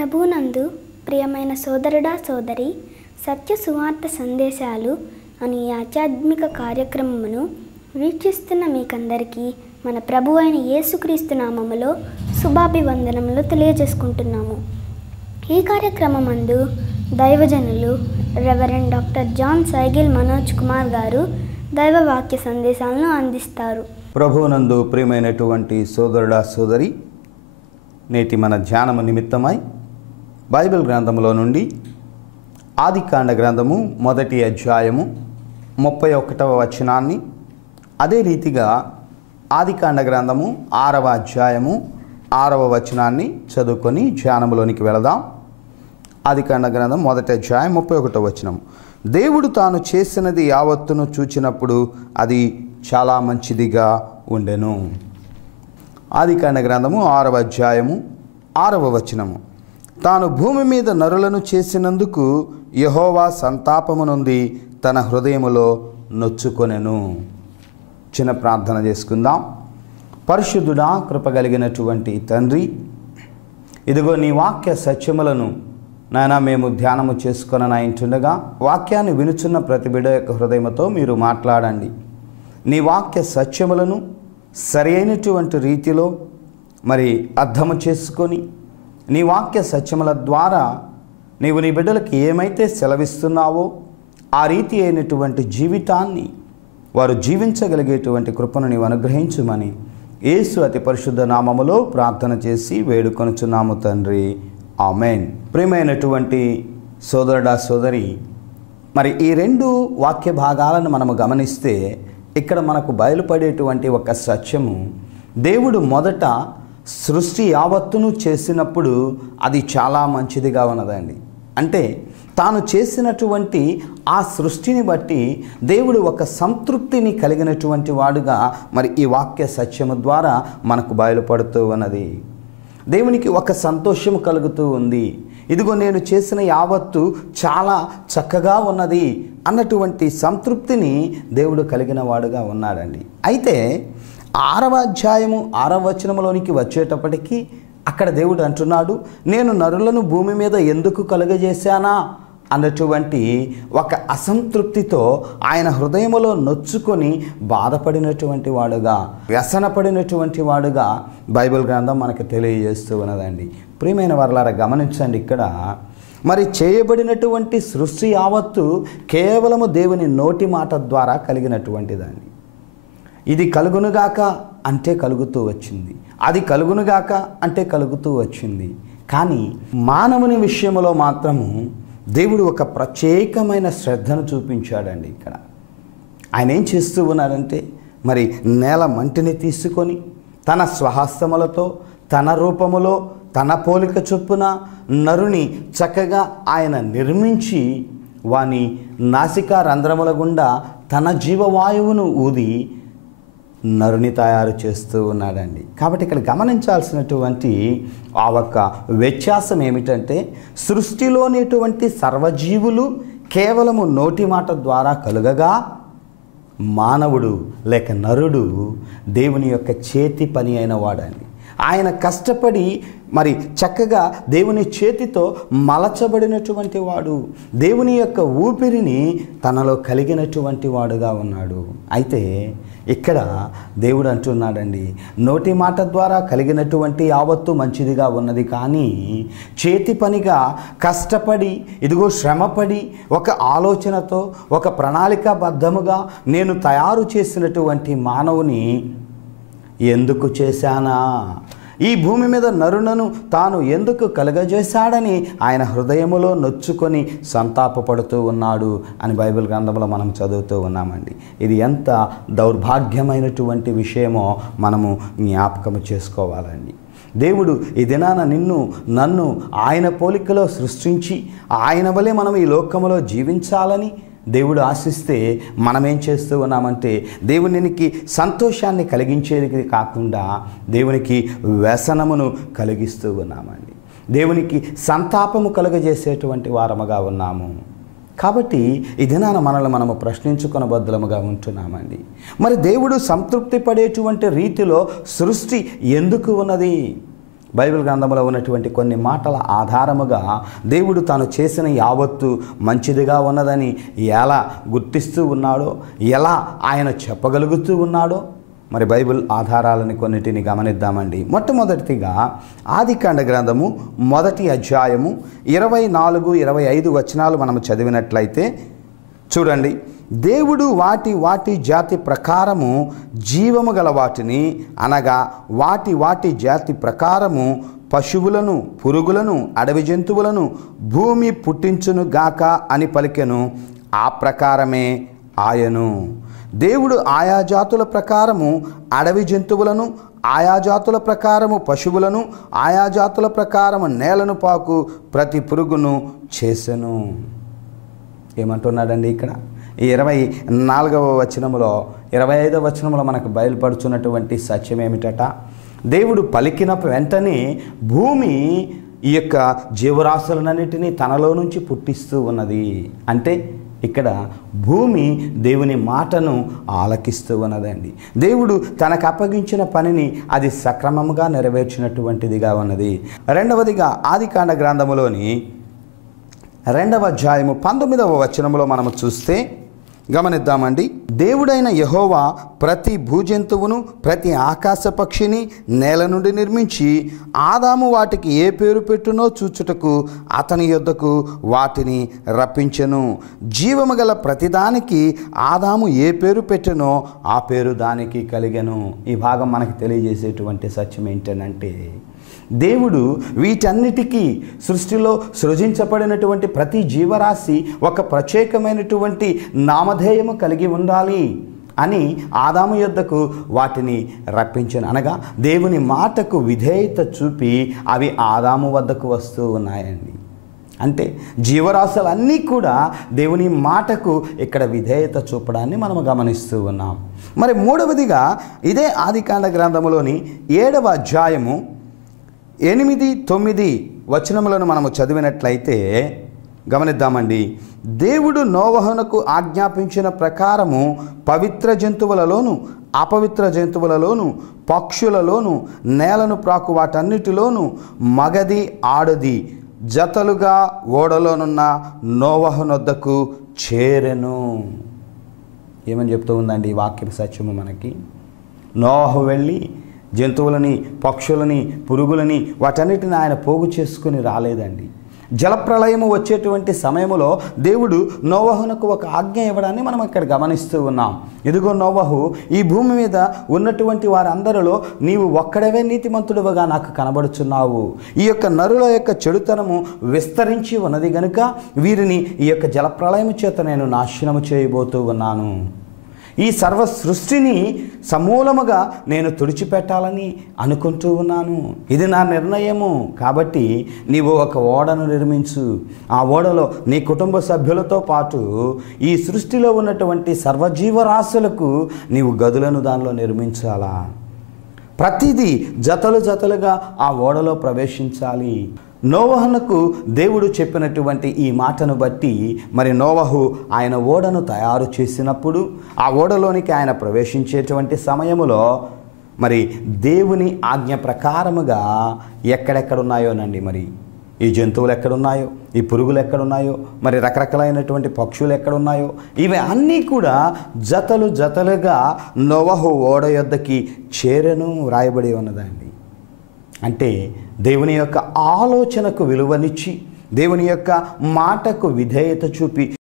ప్రభునందు ప్రియమైన సోదరుడా సోదరి, సత్య సువార్త సందేశాలు అనే ఆధ్యాత్మిక కార్యక్రమమును వీక్షిస్తున్న మీకందరికీ మన ప్రభు అయిన యేసుక్రీస్తు నామములో శుభాభివందనములు తెలియజేసుకుంటున్నాము. ఈ కార్యక్రమమందు దైవజనులు reverend doctor John సైగిల్ Manoj Kumar గారు దైవవాక్య సందేశాలను అందిస్తారు. ప్రభునందు ప్రియమైనటువంటి సోదరుడా సోదరి, నేటి మన ధ్యానము నిమిత్తమై బైబిల్ గ్రంథములో నుండి ఆదికాండ గ్రంథము 1వ అధ్యాయము 31వ వచనాన్ని, అదే రీతిగా ఆదికాండ గ్రంథము 6వ అధ్యాయము 6వ వచనాన్ని చదువుకొని ధ్యానములోనికి వెళదాం. ఆదికాండ గ్రంథం 1వ అధ్యాయం 31వ వచనం. దేవుడు తాను చేసినది యావత్తును చూచినప్పుడు అది చాలా మంచిదిగా ఉండెను. ఆదికాండ గ్రంథము 6వ అధ్యాయము 6వ వచనము. తాను భూమి మీద నరులను చేసినందుకు యెహోవా సంతాపము నుండి తన హృదయములో నొచ్చుకొనెను. చిన్న ప్రార్థన చేసుకుందాం. పరిశుద్ధుడా, కృపగలిగినటువంటి తండ్రి, ఇదిగో నీ వాక్య సత్యములను నాయన మేము ధ్యానము చేసుకొననయింటుండగా వాక్యాన్ని వినుచున్న ప్రతి బిడ్డ యొక్క హృదయముతో మీరు మాట్లాడండి. నీ వాక్య సత్యములను సరి అయినటువంటి రీతిలో మరి అర్థము చేసుకొని నీ వాక్య సత్యముల ద్వారా నీవు నీ బిడ్డలకు ఏమైతే సెలవిస్తున్నావో ఆ రీతి అయినటువంటి జీవితాన్ని వారు జీవించగలిగేటువంటి కృపను నీవు అనుగ్రహించుమని యేసు అతి పరిశుద్ధ నామములో ప్రార్థన చేసి వేడుకొనుచున్నాము తండ్రి, ఆమెన్. ప్రియమైనటువంటి సోదరుడా సోదరి, మరి ఈ రెండు వాక్య భాగాలను మనము గమనిస్తే ఇక్కడ మనకు బయలుపడేటువంటి ఒక సత్యము, దేవుడు మొదట సృష్టి యావత్తును చేసినప్పుడు అది చాలా మంచిదిగా ఉన్నదండి. అంటే తాను చేసినటువంటి ఆ సృష్టిని బట్టి దేవుడు ఒక సంతృప్తిని కలిగినటువంటి వాడుగా మరి ఈ వాక్య సత్యము ద్వారా మనకు బయలుపడుతూ ఉన్నది. దేవునికి ఒక సంతోషం కలుగుతూ ఉంది. ఇదిగో నేను చేసిన యావత్తు చాలా చక్కగా ఉన్నది అన్నటువంటి సంతృప్తిని దేవుడు కలిగిన వాడుగా ఉన్నాడండి. అయితే 6వ అధ్యాయము 6వ వచనంలోనికి వచ్చేటప్పటికీ అక్కడ దేవుడు అంటున్నాడు, నేను నరులను భూమి మీద ఎందుకు కలుగజేశానా అన్నటువంటి ఒక అసంతృప్తితో ఆయన హృదయములో నొచ్చుకొని బాధపడినటువంటి వాడుగా, వ్యసనపడినటువంటి వాడుగా బైబిల్ గ్రంథం మనకు తెలియజేస్తూ ఉన్నదండి. ప్రియమైన వారలారా, గమనించండి, ఇక్కడ మరి చేయబడినటువంటి సృష్టి యావత్తు కేవలము దేవుని నోటి మాట ద్వారా కలిగినటువంటిదండి. ఇది కలుగునుగాక అంటే కలుగుతూ వచ్చింది, అది కలుగునుగాక అంటే కలుగుతూ వచ్చింది. కానీ మానవుని విషయంలో మాత్రము దేవుడు ఒక ప్రత్యేకమైన శ్రద్ధను చూపించాడండి. ఇక్కడ ఆయన ఏం చేస్తూ ఉన్నాడంటే, మరి నేల మంటిని తీసుకొని తన స్వహస్తములతో తన రూపములో తన పోలిక చొప్పున నరుని చక్కగా ఆయన నిర్మించి వాని నాసికా రంధ్రముల గుండా తన జీవవాయువును ఊది నరుని తయారు చేస్తూ ఉన్నాడండి. కాబట్టి ఇక్కడ గమనించాల్సినటువంటి ఆ ఒక్క వ్యత్యాసం ఏమిటంటే, సృష్టిలోనేటువంటి సర్వజీవులు కేవలము నోటి మాట ద్వారా కలుగగా, మానవుడు లేక నరుడు దేవుని యొక్క చేతి పని అయిన వాడండి. ఆయన కష్టపడి మరి చక్కగా దేవుని చేతితో మలచబడినటువంటి వాడు, దేవుని యొక్క ఊపిరిని తనలో కలిగినటువంటి వాడుగా ఉన్నాడు. అయితే ఇక్కడ దేవుడు అంటున్నాడండి, నోటి మాట ద్వారా కలిగినటువంటి యావత్తు మంచిదిగా ఉన్నది, కానీ చేతి పనిగా కష్టపడి ఇదిగో శ్రమపడి ఒక ఆలోచనతో ఒక ప్రణాళికాబద్ధముగా నేను తయారు చేసినటువంటి మానవుని ఎందుకు చేశానా, ఈ భూమి మీద నరులను తాను ఎందుకు కలుగజేశాడని ఆయన హృదయములో నొచ్చుకొని సంతాపపడుతూ ఉన్నాడు అని బైబిల్ గ్రంథంలో మనం చదువుతూ ఉన్నామండి. ఇది ఎంత దౌర్భాగ్యమైనటువంటి విషయమో మనము జ్ఞాపకం చేసుకోవాలండి. దేవుడు ఈ దినాన నన్ను ఆయన పోలికలో సృష్టించి ఆయన వలె మనం ఈ లోకములో జీవించాలని దేవుడు ఆశిస్తే మనమేం చేస్తూ ఉన్నామంటే, దేవునికి సంతోషాన్ని కలిగించేది కాకుండా దేవునికి వ్యసనమును కలిగిస్తూ ఉన్నామండి. దేవునికి సంతాపము కలుగజేసేటువంటి వారముగా ఉన్నాము. కాబట్టి ఈ దినాన మనల్ని మనము ప్రశ్నించుకొనబద్ధులముగా ఉంటున్నామండి. మరి దేవుడు సంతృప్తి పడేటువంటి రీతిలో సృష్టి ఎందుకు ఉన్నది? బైబిల్ గ్రంథంలో ఉన్నటువంటి కొన్ని మాటల ఆధారముగా దేవుడు తాను చేసిన యావత్తు మంచిదిగా ఉన్నదని ఎలా గుర్తిస్తూ ఉన్నాడో, ఎలా ఆయన చెప్పగలుగుతూ ఉన్నాడో మరి బైబిల్ ఆధారాలని కొన్నిటిని గమనిద్దామండి. మొట్టమొదటిగా ఆదికాండ గ్రంథము 1వ అధ్యాయము 24, 25 వచనాలు మనము చదివినట్లయితే చూడండి. దేవుడు వాటి జాతి ప్రకారము జీవము గల వాటిని, అనగా వాటి జాతి ప్రకారము పశువులను, పురుగులను, అడవి జంతువులను భూమి పుట్టించును గాక అని పలికెను. ఆ ప్రకారమే ఆయను. దేవుడు ఆయా జాతుల ప్రకారము అడవి జంతువులను, ఆయా జాతుల ప్రకారము పశువులను, ఆయా జాతుల ప్రకారము నేలను పాకు ప్రతి పురుగును చేసెను. ఏమంటున్నాడండి ఇక్కడ? ఈ 24వ వచనములో 25వ వచనంలో మనకు బయలుపడుచున్నటువంటి సత్యం ఏమిటట? దేవుడు పలికిన వెంటనే భూమి ఈ యొక్క జీవరాశులన్నిటినీ తనలో నుంచి పుట్టిస్తూ ఉన్నది. అంటే ఇక్కడ భూమి దేవుని మాటను ఆలకిస్తూ ఉన్నదండి. దేవుడు తనకు అప్పగించిన పనిని అది సక్రమంగా నెరవేర్చినటువంటిదిగా ఉన్నది. రెండవదిగా ఆదికాండ గ్రంథములోని 2వ అధ్యాయము 19వ వచనంలో మనము చూస్తే గమనిద్దామండి. దేవుడైన యెహోవా ప్రతి భూజంతువును, ప్రతి ఆకాశ పక్షిని నేల నుండి నిర్మించి ఆదాము వాటికి ఏ పేరు పెట్టునో చూచుటకు అతని యొద్దకు వాటిని రప్పించెను. జీవము గల ప్రతిదానికి ఆదాము ఏ పేరు పెట్టెనో ఆ పేరు దానికి కలిగెను. ఈ భాగం మనకు తెలియజేసేటువంటి సత్యం ఏంటంటే, దేవుడు వీటన్నిటికీ సృష్టిలో సృజించబడినటువంటి ప్రతి జీవరాశి ఒక ప్రత్యేకమైనటువంటి నామధేయము కలిగి ఉండాలి అని ఆదాము యొద్దకు వాటిని రప్పించను. అనగా దేవుని మాటకు విధేయత చూపి అవి ఆదాము వద్దకు వస్తూ ఉన్నాయండి. అంటే జీవరాశులన్నీ కూడా దేవుని మాటకు ఇక్కడ విధేయత చూపడాన్ని మనం గమనిస్తూ ఉన్నాం. మరి మూడవదిగా ఇదే ఆదికాండ గ్రంథములోని 7వ అధ్యాయము 8, 9 వచనములను మనము చదివినట్లయితే గమనిద్దామండి. దేవుడు నోవహునకు ఆజ్ఞాపించిన ప్రకారము పవిత్ర జంతువులలోను, అపవిత్ర జంతువులలోను, పక్షులలోను, నేలను ప్రాకు వాటన్నిటిలోను మగది, ఆడది జతలుగా ఓడలోనున్న నోవహునొద్దకు చేరెను. ఏమని చెప్తూ ఉందండి ఈ వాక్య సత్యము మనకి? నోవహు వెళ్ళి జంతువులని, పక్షులని, పురుగులని వాటన్నిటిని ఆయన పోగు చేసుకుని రాలేదండి. జలప్రళయము వచ్చేటువంటి సమయంలో దేవుడు నోవహునకు ఒక ఆజ్ఞ ఇవ్వడాన్ని మనం ఇక్కడ గమనిస్తూ ఉన్నాం. ఇదిగో నోవహు, ఈ భూమి మీద ఉన్నటువంటి వారందరిలో నీవు ఒక్కడవే నీతిమంతుడుగా నాకు కనబడుచున్నావు. ఈ యొక్క నరుల యొక్క చెడుతనము విస్తరించి ఉన్నది గనుక వీరిని ఈ యొక్క జలప్రళయము చేత నేను నాశనము చేయబోతూ ఉన్నాను. ఈ సర్వ సృష్టిని సమూలముగా నేను తుడిచిపెట్టాలని అనుకుంటూ ఉన్నాను. ఇది నా నిర్ణయము. కాబట్టి నీవు ఒక ఓడను నిర్మించు. ఆ ఓడలో నీ కుటుంబ సభ్యులతో పాటు ఈ సృష్టిలో ఉన్నటువంటి సర్వజీవరాశులకు నీవు గదులను దానిలో నిర్మించాలా. ప్రతిదీ జతలుగా ఆ ఓడలో ప్రవేశించాలి. నోవహునకు దేవుడు చెప్పినటువంటి ఈ మాటను బట్టి మరి నోవహు ఆయన ఓడను తయారు చేసినప్పుడు ఆ ఓడలోనికి ఆయన ప్రవేశించేటువంటి సమయములో మరి దేవుని ఆజ్ఞ ప్రకారముగా ఎక్కడెక్కడున్నాయోనండి, మరి ఈ జంతువులు ఎక్కడున్నాయో, ఈ పురుగులు ఎక్కడున్నాయో, మరి రకరకాలైనటువంటి పక్షులు ఎక్కడున్నాయో, ఇవి అన్నీ కూడా జతలుగా నోవహు ఓడ యొద్దకి చేరెను రాయబడి ఉన్నదండి. అంటే దేవుని యొక్క ఆలోచనకు విలువనిచ్చి, దేవుని యొక్క మాటకు విధేయత చూపి